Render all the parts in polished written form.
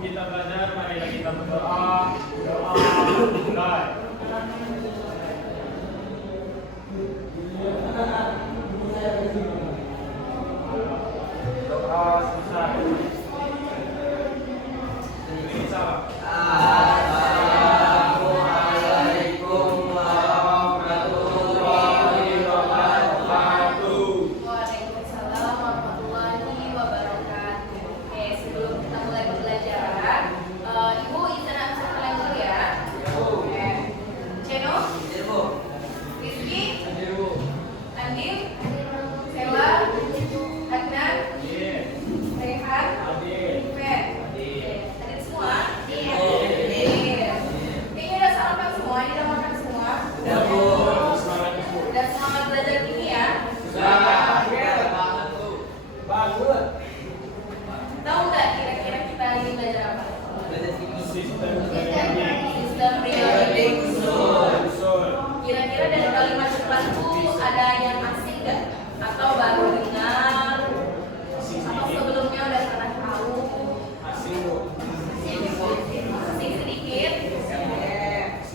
kita belajar, marilah kita berdoa. Doa mulai. Doa selesai. Bisa. Assalamualaikum warahmatullahi wabarakatuh. Waalaikumsalam warahmatullahi wabarakatuh. Oke, sebelum kita mulai pembelajaran, Ibu izin absen kalian dulu ya. Oke. Ceno, Rizky, Andin, Sela, Adnan, Rehan, Ben. Adin semua? Iya. Kayaknya udah sarapan semua, ini udah makan semua. Udah semangat belajar gini ya. Tahu nggak kira-kira kita ini belajar apa? Sistem Sistem periodik unsur. Kira-kira dari kalimat depan itu ada yang asing nggak? Atau baru dengar? Atau sebelumnya udah pernah tahu? Asing sedikit.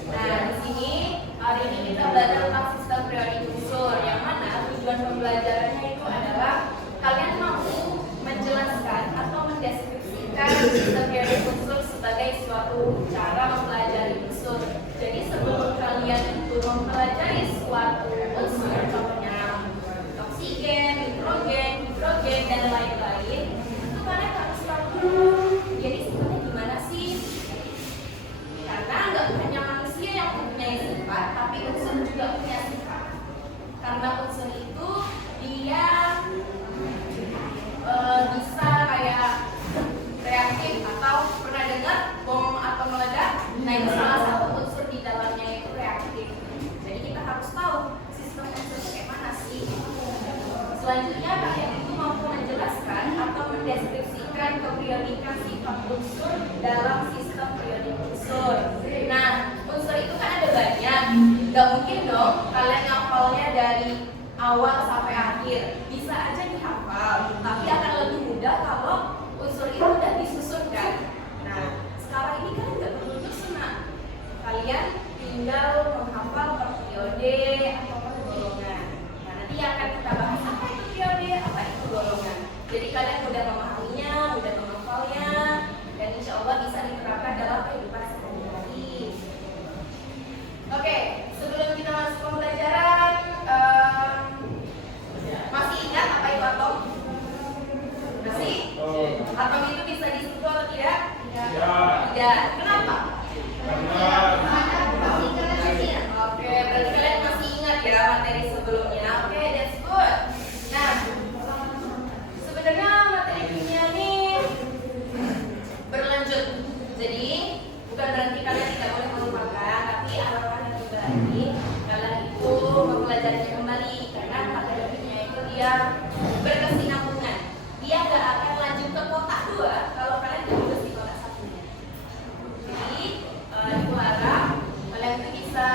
Nah, di sini hari ini kita belajar tentang sistem periodik unsur. Yang mana tujuan pembelajarannya itu adalah kalian mampu menjelaskan atau mendeskripsikan sistem periodik unsur sebagai suatu cara mempelajari unsur. Jadi sebelum kalian itu mempelajari suatu unsur, contohnya oksigen, nitrogen, hidrogen, dan lain-lain, itu kalian harus tahu jadi sifatnya gimana sih? Karena nggak hanya manusia yang mempunyai sifat, tapi unsur juga punya sifat. Karena unsur itu dia bisa kayak reaktif atau pernah dengar bom atau meledak. Nah, itu salah satu unsur di dalamnya itu reaktif. Jadi kita harus tahu sistem unsur kayak mana sih. Selanjutnya kalian itu mampu menjelaskan atau mendeskripsikan keperiodikan sifat unsur dalam sistem periodik unsur. Nah, unsur itu kan ada banyak. Gak mungkin dong kalian ngapalnya dari awal sampai akhir. Bisa aja dihafal, tapi akan lebih mudah kalau unsur itu udah disusunkan. Nah, sekarang ini kan nggak perlu tersusun. Kalian tinggal menghafal per periode atau per golongan. Nah, nanti akan kita bahas apa itu periode, apa itu golongan. Jadi kalian mudah memahaminya, mudah menghafalnya, dan insya Allah bisa diterapkan dalam kehidupan sehari-hari. Oke, sebelum kita masuk pembelajaran, masih ingat apa itu atom? Masih? Atom itu bisa disentuh atau tidak? Tidak. Kenapa? Oke, berarti kalian masih ingat ya materi sebelumnya. Oke, that's good. Nah, sebenarnya materi kimia ini berlanjut. Jadi bukan berarti kalian tidak boleh melupakan, tapi harapannya juga lagi kalian itu mempelajarinya kembali karena materi kimia itu dia berkesinambungan. Dia nggak akan lanjut ke kotak 2 kalau kalian tidak lulus di kotak 1-nya. Jadi Ibu harap kalian itu bisa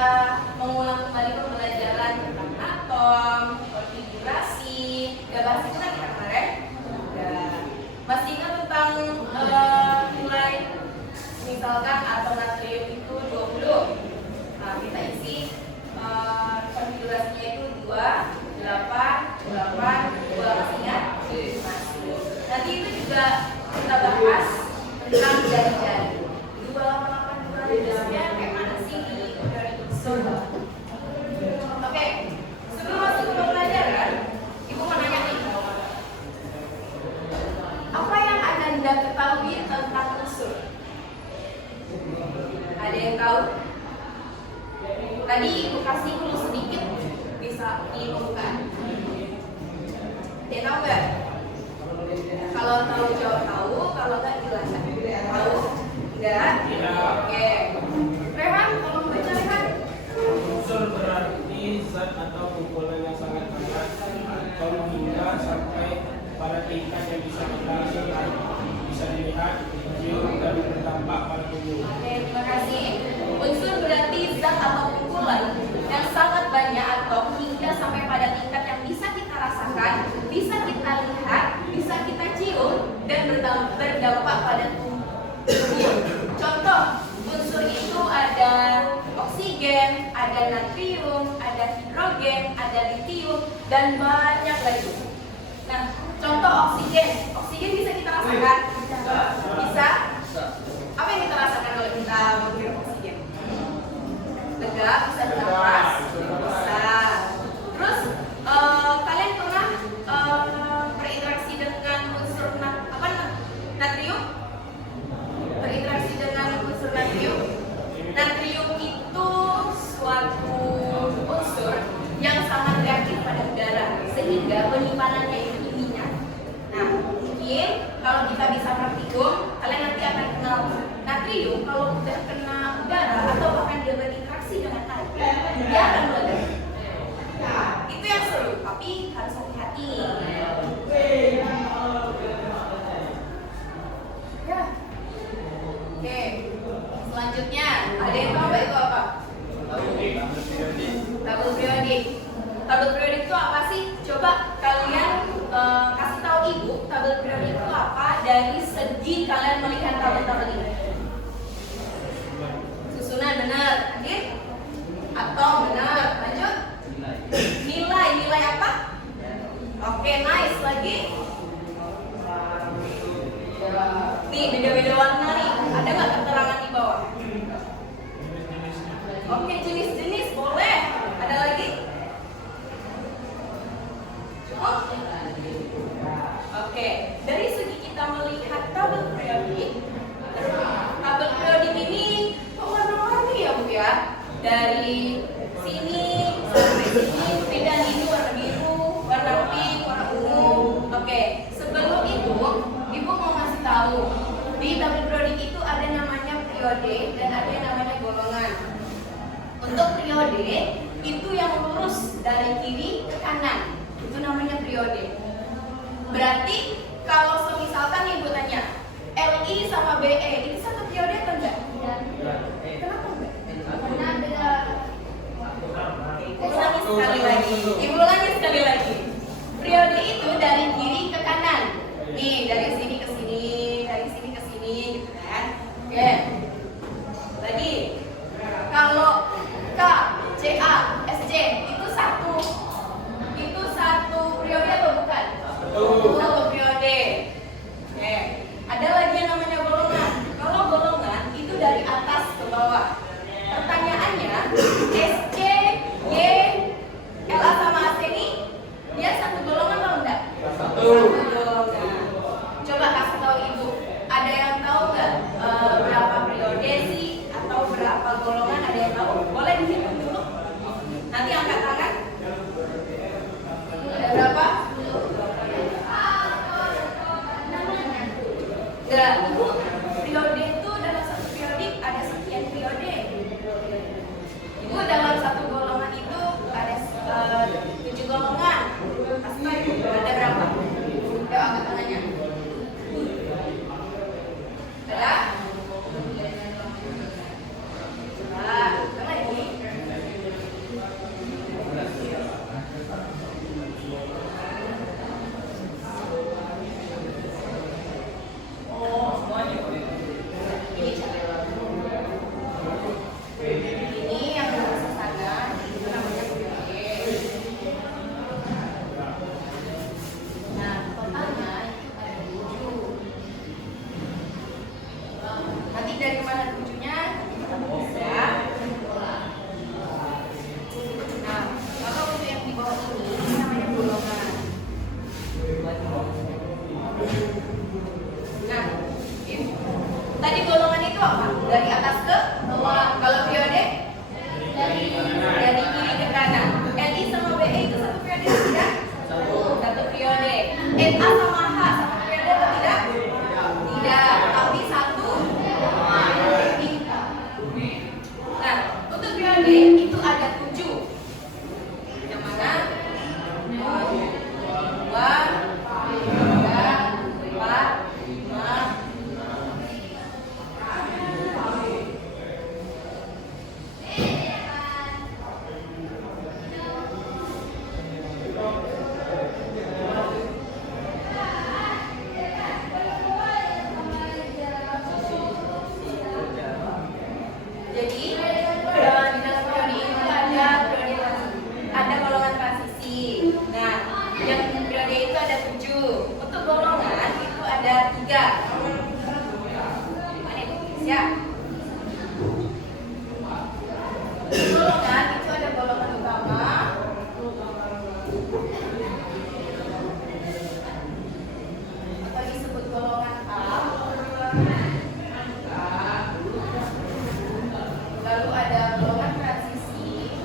mengulang kembali pembelajaran tentang atom, konfigurasi. Udah bahas itu kan kita kemarin? Udah. Masih ingat tentang nilai? Misalkan atom natrium itu 20. Nah, kita isi konfigurasinya itu 2, 8, 8, 2. Masih ingat? Masih. Nanti itu juga kita bahas tentang jari-jari. 288 jenisnya kayak mana sih di periodic unsur. Oke, sebelum masuk ke pembelajaran, Ibu mau nanya nih. Apa yang Anda ketahui tentang unsur? Ada yang tahu? Tadi Ibu kasih dulu sedikit, bisa di pembukaan. Ada yang tahu nggak? Kalau tahu jawab tahu, kalau nggak jelaskan. Tahu? Enggak? Oke. Rehan, tolong baca Rehan. Unsur berarti zat atau kumpulan yang sangat banyak, hingga sampai pada tingkat yang bisa kita lihat, bisa dilihat, dicium, dan berdampak pada tubuh. Oke, terima kasih. Unsur berarti zat atau kumpulan yang sangat banyak atau hingga sampai pada tingkat yang bisa kita rasakan, bisa kita lihat, bisa kita cium, dan berdampak pada tubuh. Contoh unsur itu ada oksigen, ada natrium, ada hidrogen, ada litium, dan banyak lagi. Nah, contoh oksigen. Oksigen bisa kita rasakan? Bisa? Apa yang kita rasakan kalau kita menghirup oksigen? Lega, bisa bernafas? Bisa. Terus kalian pernah berinteraksi dengan unsur natrium? Berinteraksi dengan unsur natrium? Natrium itu suatu unsur yang sangat reaktif pada udara, sehingga penyimpanannya itu minyak. Nah, mungkin kalau kita bisa praktikum, kalian nanti akan kenal natrium kalau udah kena udara atau bahkan dia berinteraksi dengan air, dia akan meledak. Nah, itu yang seru, tapi harus hati-hati. Ya. Oke, selanjutnya ada yang tahu nggak itu apa? Tabel periodik. Tabel periodik itu apa sih? Coba kalian kasih tahu ibu tabel periodik itu apa dari segi kalian melihat tabel-tabel ini. Susunan benar, hadir? Atau benar? Lanjut. Nilai apa? Oke, nice. Lagi? Nih, beda-beda warna nih. Ada nggak keterangan di bawah? Oke, jenis-jenis boleh. Ada lagi? Oh. Oke, dari segi kita melihat tabel periodik ini warna-warni ya Bu ya. Dari sini sampai sini beda, ini warna biru, warna pink, warna ungu. Oke, sebelum itu Ibu mau ngasih tahu di tabel periodik itu ada namanya periode dan ada yang namanya golongan. Untuk periode itu yang lurus dari kiri ke kanan, itu namanya periode. Berarti kalau misalkan Ibu tanya Li sama Be itu satu periode atau enggak? Kenapa enggak? Karena beda. Ibu ulangi sekali lagi. Periode itu dari kiri ke kanan. Nih, dari sini ke sini, dari sini ke sini gitu kan. Oke. Lagi. Kalau K, CA, SJ itu satu periode atau bukan? Satu periode. Oke. Ada lagi yang namanya golongan. Kalau golongan itu dari atas ke bawah. Pertanyaannya, SC, Y, LA sama AC ini dia satu golongan atau enggak? Satu golongan. Coba kasih tahu Ibu. Ada yang tahu nggak berapa periode sih atau berapa golongan? Ada yang tahu? Boleh dihitung dulu. Nanti angkat tangan. Ada berapa? Enggak, Ibu. Periode itu dalam satu periodik ada sekian periode. Ibu dalam satu golongan itu ada 7 golongan. Pasti ada berapa? Yuk angkat tangannya. Ada? Nah, sama ini. Ini yang berasa sana, itu namanya periode. Nah, totalnya itu ada 7. Nanti dari mana 7-nya? Kita bisa. Nah, kalau untuk yang di bawah ini namanya golongan. Nah, tadi golongan itu apa? Dari atas ke bawah. Kalau periode dari kiri ke kanan. Li sama Be itu satu periode tidak? Satu periode. Na sama H satu periode atau tidak? Tidak. Tapi satu. Nah, untuk periode itu ada 7. Yang mana? 2, 3, 4, 5. 3. Mana itu? Siap. Golongan itu ada golongan utama, atau disebut golongan A. Lalu ada golongan transisi.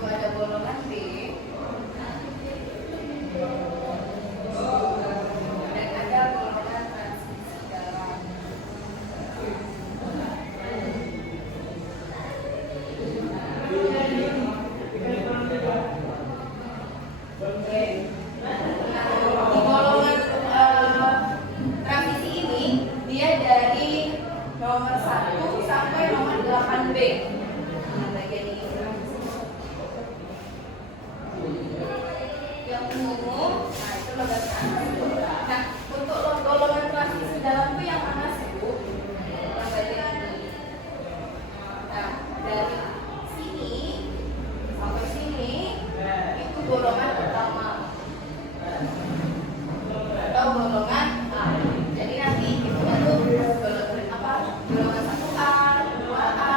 Lalu ada golongan B. Dan ada golongan transisi dalam. Oke. Di golongan transisi ini dia dari nomor 1 sampai nomor 8B. Nah, bagian ini yang umum, nah itu logat transisi. Nah, untuk golongan transisi dalam itu yang mana sih, Bu? Yang bagian ini. Nah, dari sini sampai sini itu golongan utama atau golongan A. Jadi nanti itu baru golongan apa? Golongan 1A, 2A,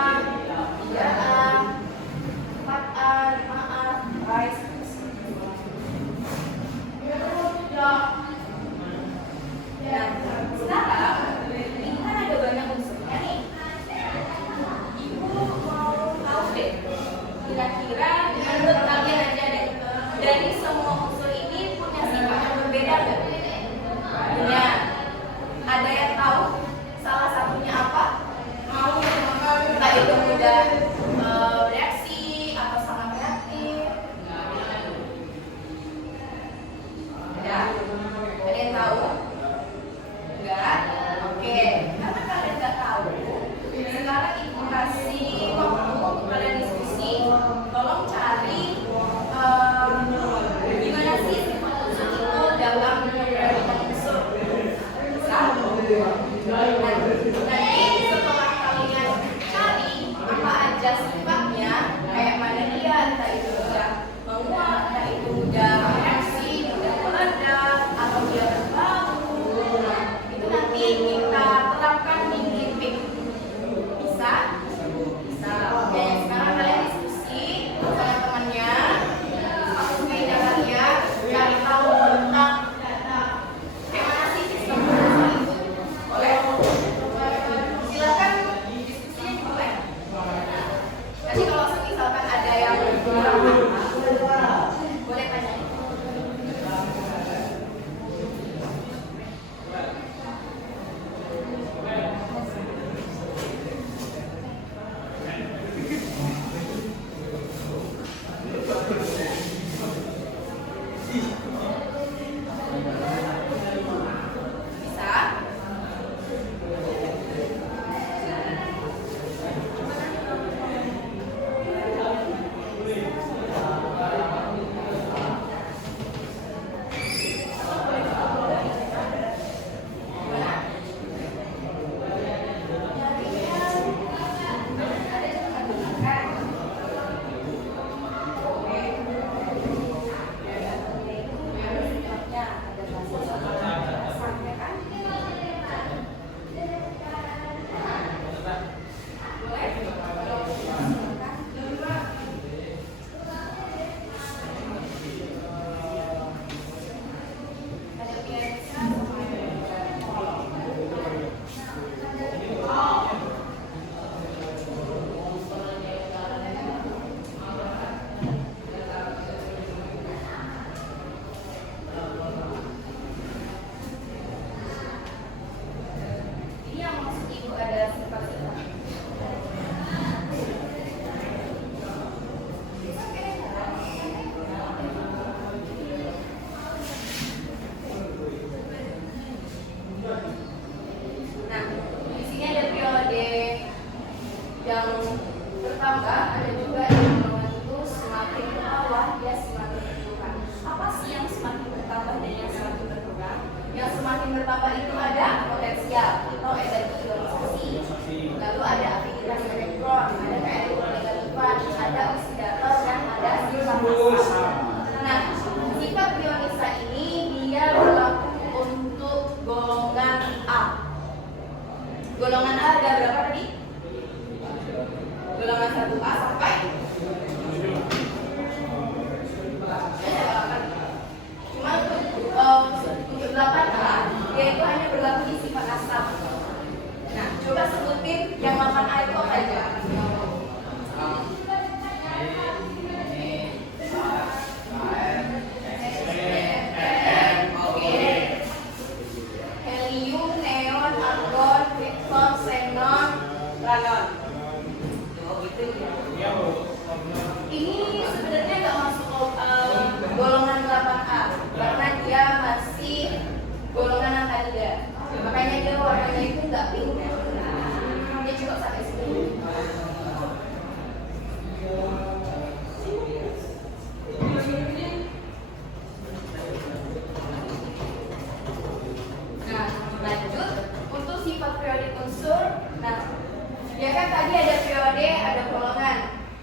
3A, 4A, 5A, sampai ya, sekarang ini kan ada banyak unsurnya nih. Ibu mau tahu deh, kira-kira menurut kalian aja deh, dari semua unsur ini punya sifat yang berbeda nggak? Punya. Ada yang tahu salah satunya apa? Entah itu mudah bereaksi atau sangat reaktif. Ada? Ada yang tahu? Enggak? Oke. Karena kalian nggak tahu, sekarang ibu kasih waktu untuk kalian diskusi. Tolong cari gimana sih sifat unsur itu dalam beberapa unsur. Bisa? Nanti setelah kalian cari apa aja sifatnya, kayak mana dia, entah itu mudah menguap, entah itu mudah reaksi, mudah meledak, atau dia berbau, itu nanti kita terapkan di klinik. Bisa? Bisa. Oke, sekarang kalian diskusi sama temannya, atau kaidah kalian, cari tahu tentang kayak mana sih sistem unsur itu. Boleh? Silakan diskusinya dimulai. Nanti kalau misalkan ada yang kurang paham, boleh tanya. Bisa?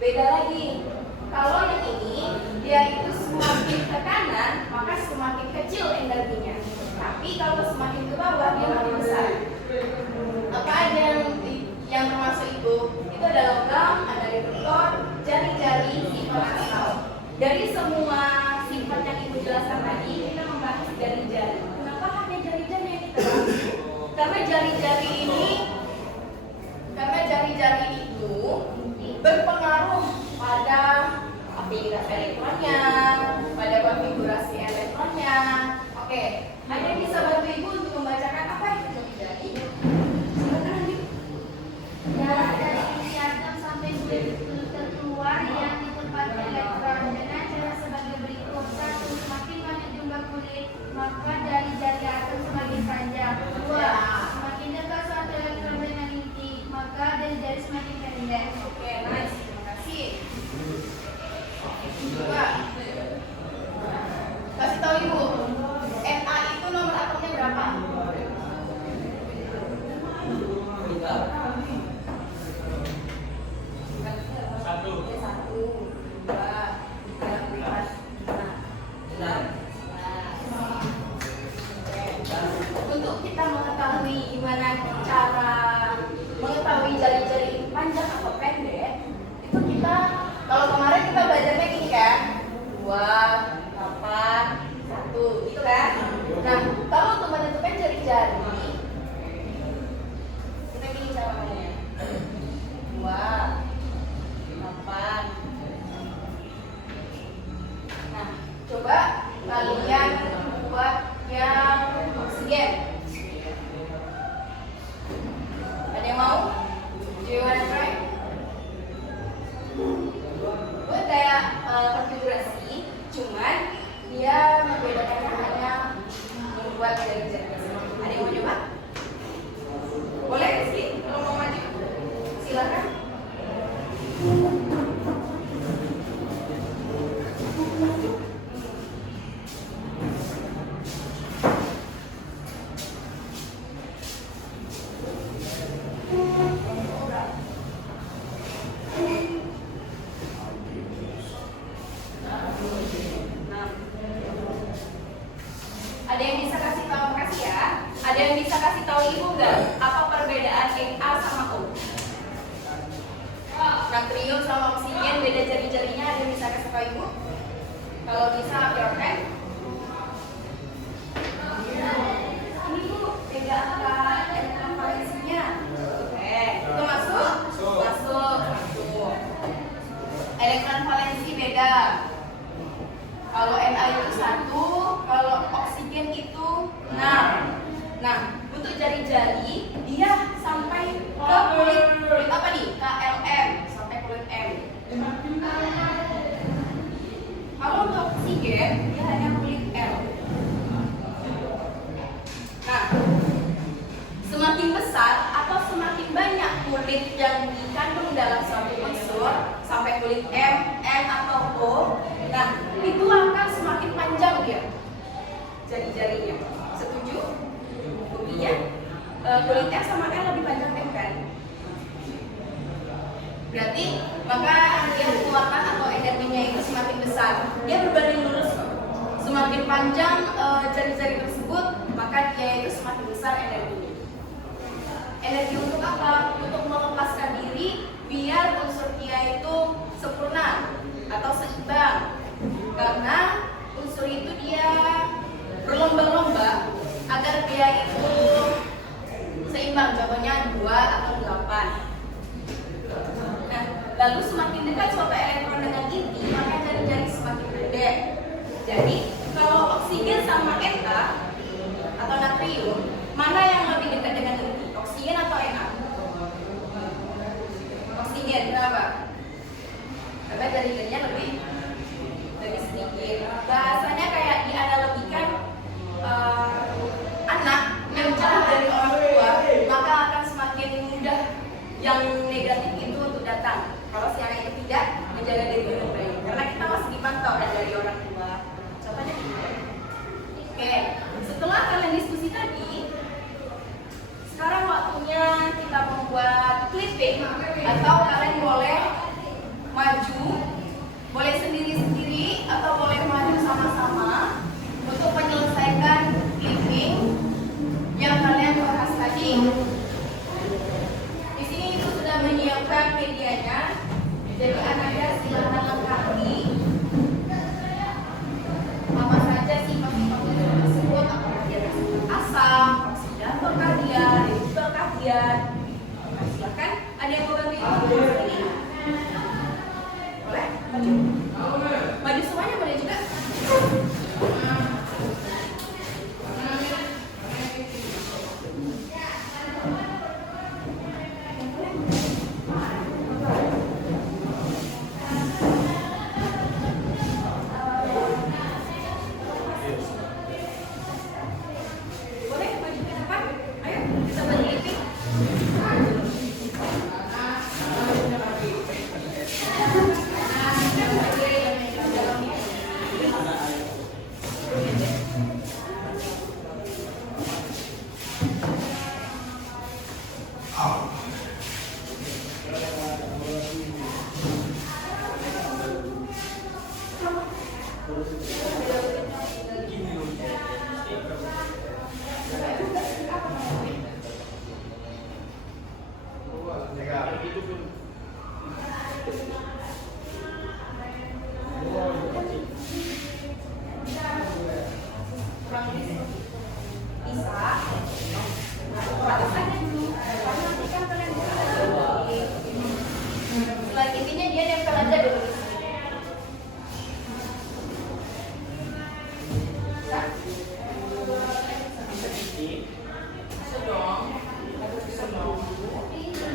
Beda lagi. Kalau yang ini dia itu semakin ke kanan, maka semakin kecil energinya. Tapi kalau semakin ke bawah dia makin besar. Apa aja yang termasuk itu? Itu ada logam, ada reflektor, jari-jari, sifat atau. Dari semua sifat yang ibu jelaskan tadi, kita membahas jari-jari. Kenapa hanya jari-jari yang kita bahas? Karena jari-jari itu berpengaruh pada aktivitas elektronnya, pada konfigurasi elektronnya. Oke, ada yang bisa bantu ibu untuk membacakan apa itu jari-jari? Silakan ibu. Ya, dari isi atom sampai keluar yang ditempatkan elektron dengan cara sebagai berikut. 1. Semakin banyak jumlah kulit, maka jari-jari atom semakin panjang. 2. Semakin dekat suatu elektron dengan inti, maka jari-jari semakin pendek. Oke, nice. Terima kasih. Coba kasih tahu ibu, Na itu nomor atomnya berapa? Satu. Satu, dua, tiga, empat, lima. Untuk kita mengetahui gimana cara mengetahui jari-jari itu panjang atau pendek, itu kita kalau kemarin kita belajarnya gini kan, 2, 8, 1, gitu kan. Nah, kalau untuk menentukan jari-jari, kita gini caranya, 2, 8. Nah, coba kalian buat yang oksigen. Ada yang mau? Do you wanna try? Buat kayak konfigurasi, cuman dia membedakannya hanya membuat jari-jari. Ada yang mau coba? Boleh sih, kalau mau maju, silakan. Ada yang bisa kasih tahu, makasih ya. Ada yang bisa kasih tahu ibu nggak apa perbedaan Na sama O? Natrium sama oksigen beda jari-jarinya, ada yang bisa kasih tahu ibu? Kalau bisa, your hand. Ini bu, beda apa elektron valensinya? Oke, itu masuk? Masuk. Elektron valensi beda. Kalau Na itu 1, kalau oksigen itu 6. Nah, untuk jari-jari dia sampai ke kulit apa nih? KLM sampai kulit M. Kalau untuk oksigen dia hanya kulit L. Nah, semakin besar atau semakin banyak kulit yang dikandung dalam suatu unsur sampai kulit M, N atau O, nah itu akan semakin panjang dia jari-jarinya. Setuju? Buktinya kulit M sama L lebih panjang kan? Berarti maka dia mengeluarkan atau energinya itu semakin besar. Dia berbanding lurus. Semakin panjang jari-jari tersebut, maka dia itu semakin besar energinya. Energi untuk apa? Untuk melepaskan diri biar unsur dia itu sempurna atau seimbang. Karena unsur itu dia berlomba-lomba agar dia itu seimbang, contohnya 2 atau 8. Nah, lalu semakin dekat suatu elektron dengan inti, maka jari-jari semakin pendek. Jadi, kalau oksigen sama Na atau natrium, mana yang lebih dekat dengan inti? Oksigen atau Na? Oksigen, kenapa? Karena jari-jarinya lebih sedikit. Bahasanya kayak dianalogikan anak yang jauh dari orang tua, maka akan semakin mudah yang negatif itu untuk datang. Kalau si anak itu tidak menjaga diri dengan baik, karena kita masih dipantau dari orang tua. Contohnya gitu. Oke, setelah kalian diskusi tadi, sekarang waktunya kita membuat clipping atau kalian boleh maju Kurang lebih bisa. Batasannya dulu. Karena nanti kan kalian bisa lagi. Selain intinya dia nempel aja dulu di sini. Bisa dong. Bisa dong. Bisa?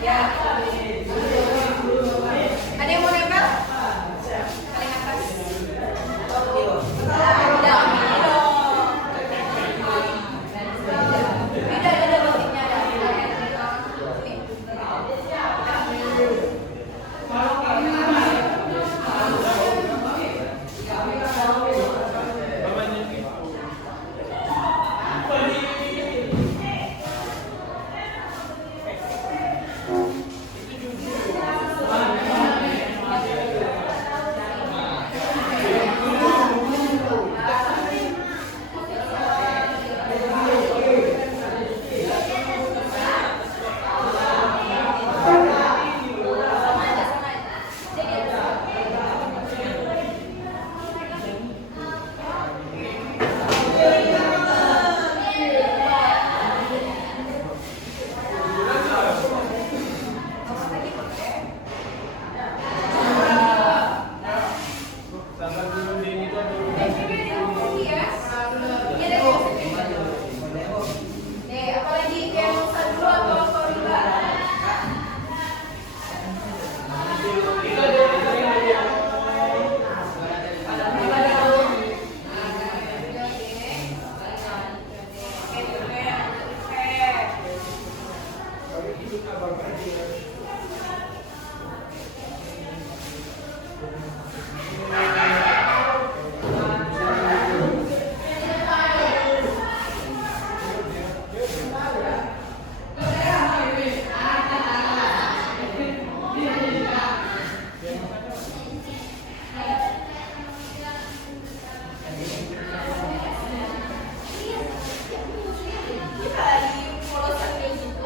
Ya. Ada yang mau nempel? Paling atas. Jangan gini dong. Beda motifnya ada. Nih. Sama aja. Jadi apalagi yang nusa dulu atau Florida? Kita di polosan kayak gitu.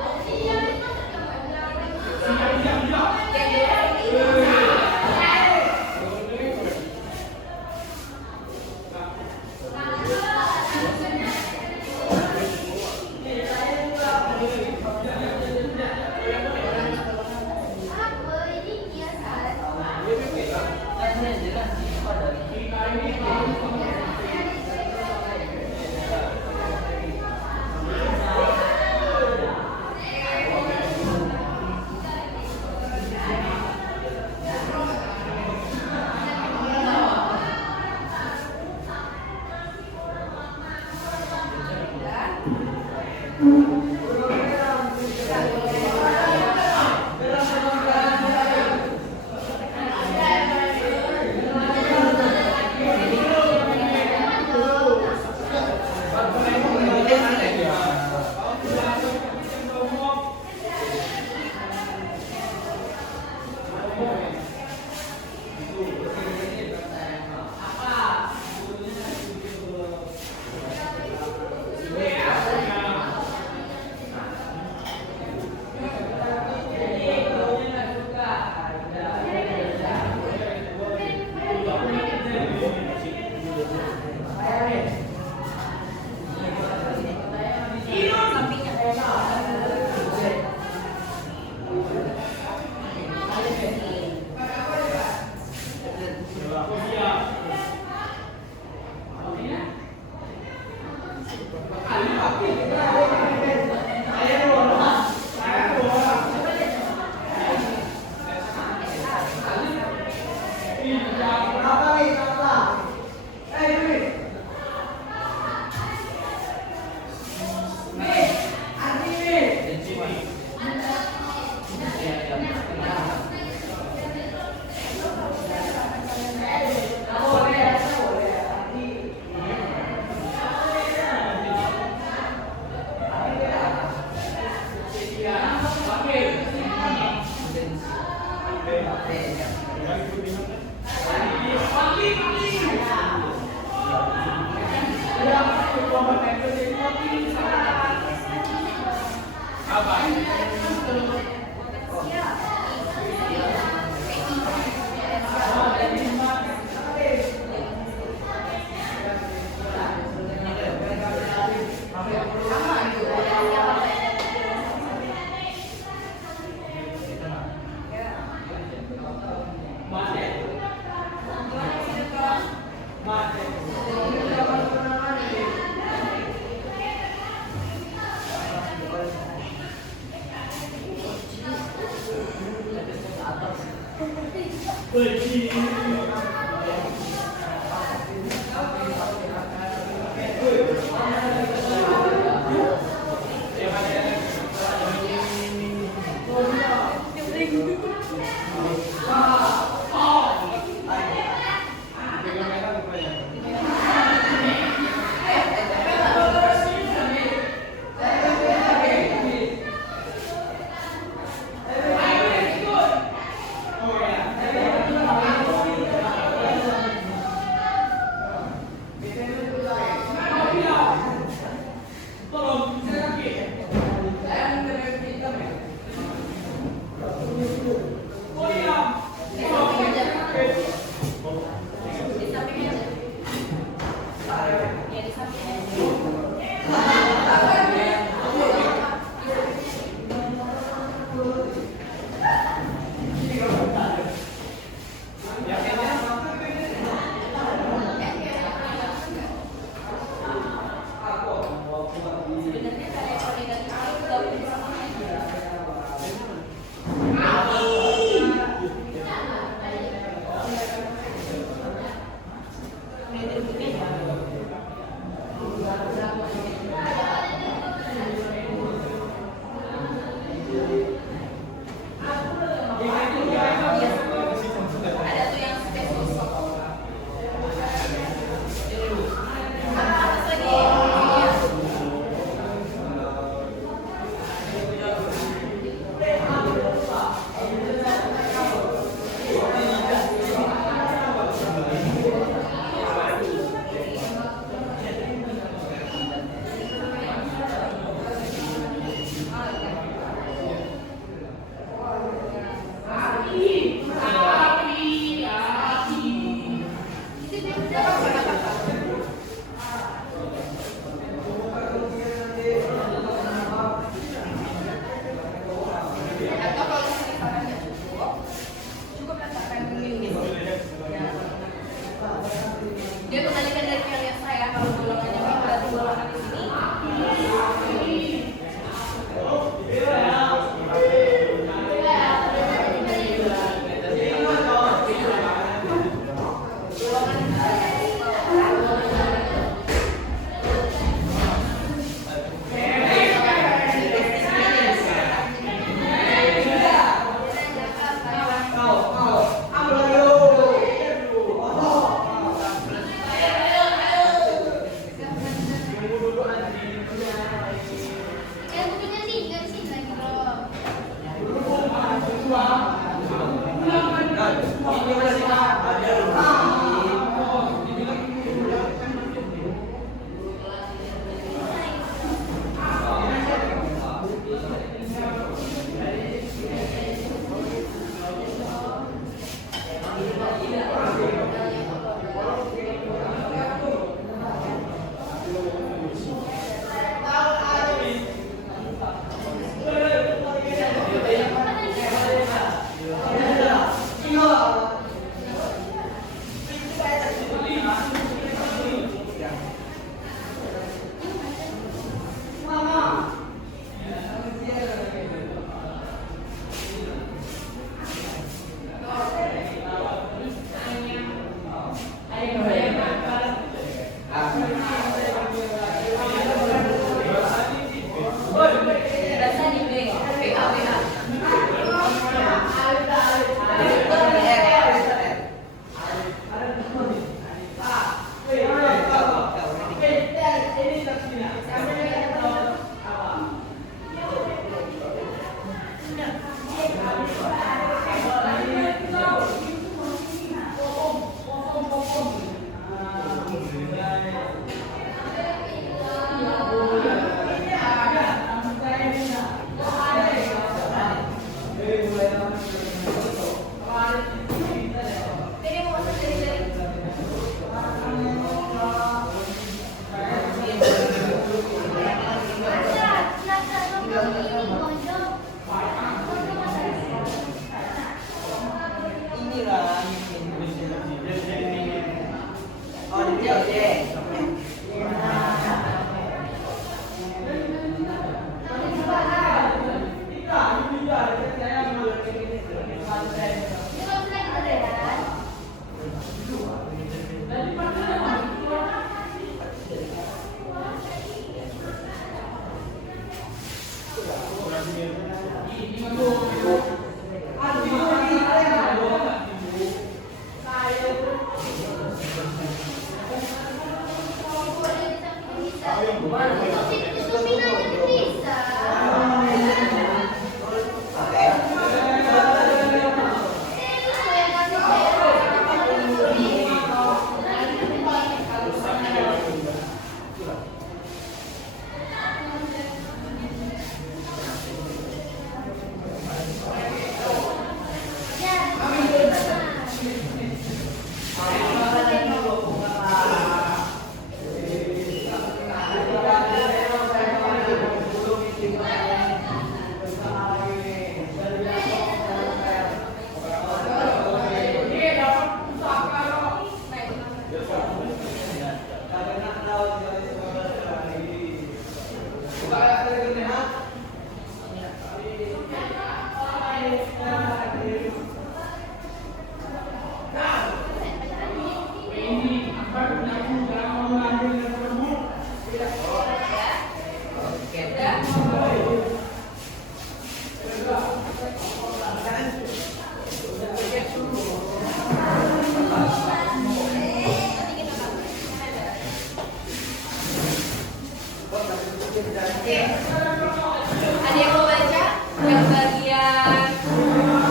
Ada yang mau baca? Yang bagian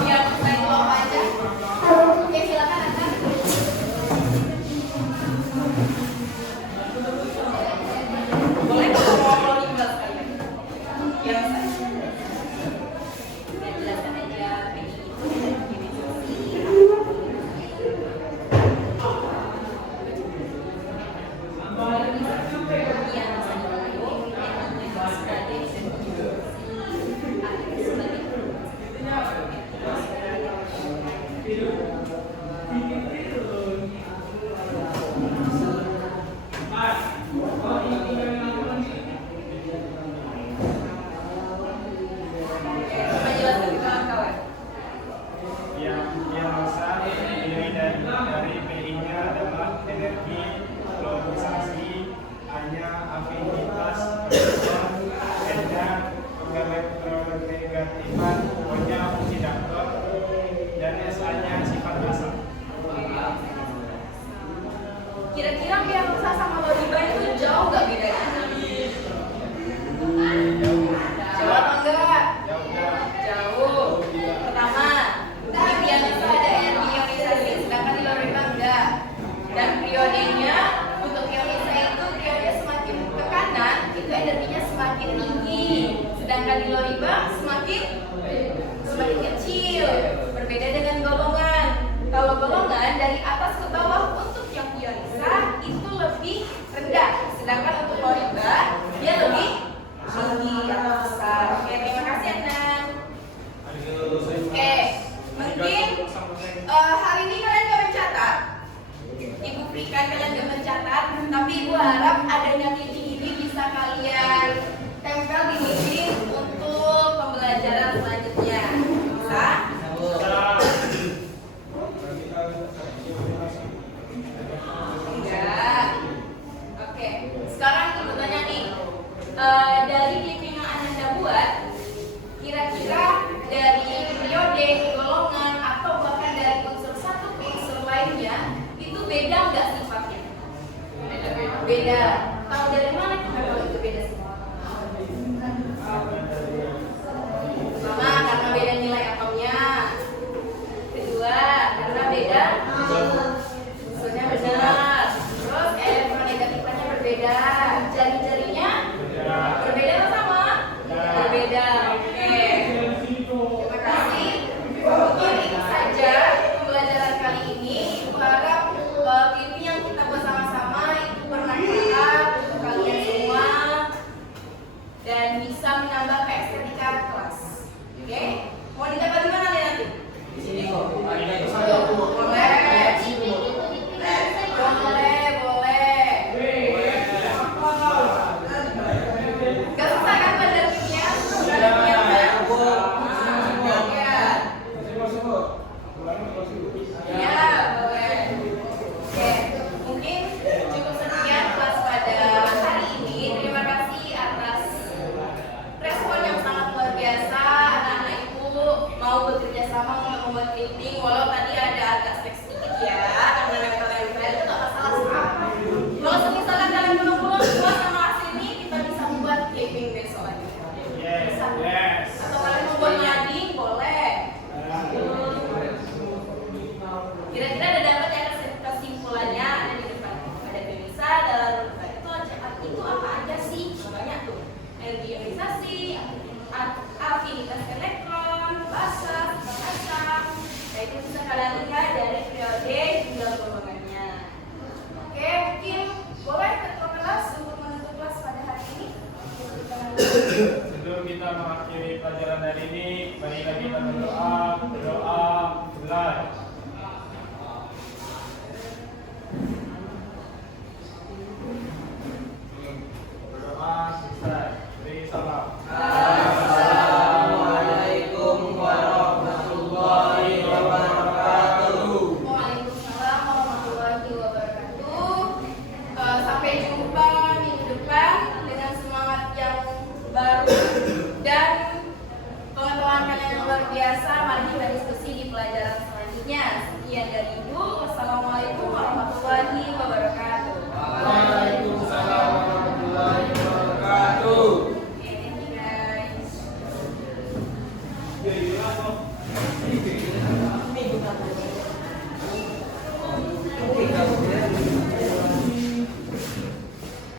yang lain mau baca? Oke, silakan Anda. Boleh ngobrol di kelas kalian. Yang saya jelaskan aja ini dari PI-nya adalah energi, logisasi, hanya afinitas, N-nya penegativan, O-nya oksidator, dan SA-nya sifat massa. kira-kira biasa sama lodiba itu jauh gak bedanya? Jauh atau enggak? Jauh. Pertama, di biasa ada energi ionisasi, sedangkan di lodiba enggak. Dan periodenya, untuk ionisasi itu periode semakin ke kanan, itu energinya semakin tinggi. Sedangkan di lodiba semakin kecil. Berbeda dengan golongan. Kalau golongan dari atas ke bawah untuk yang ionisa itu lebih rendah. Sedangkan untuk lodiba dia lebih tinggi atau besar. Oke, terima kasih Adnan. Oke, mungkin hari ini kalian gak mencatat. Ibu berikan kalian gak mencatat, tapi ibu harap adanya titik ini bisa kalian tempel di dinding untuk pembelajaran selanjutnya. Bisa? mau bekerja sama untuk membuat clipping, walau tadi ada agak seks sedikit ya, karena nempel-nempel itu gak masalah sama. Kalau misalnya kalian belum puas sama hasil ini, kita bisa membuat clipping besok lagi. Yes, Bisa. yes. Atau kalian membuat mading, boleh. Kira-kira ada dapat ya kesimpulannya ada di depan. Ada bisa dalam itu apa aja sih? Banyak tuh. Energi ionisasi, afinitas elektron, basa, asam. Nah, itu bisa kalian lihat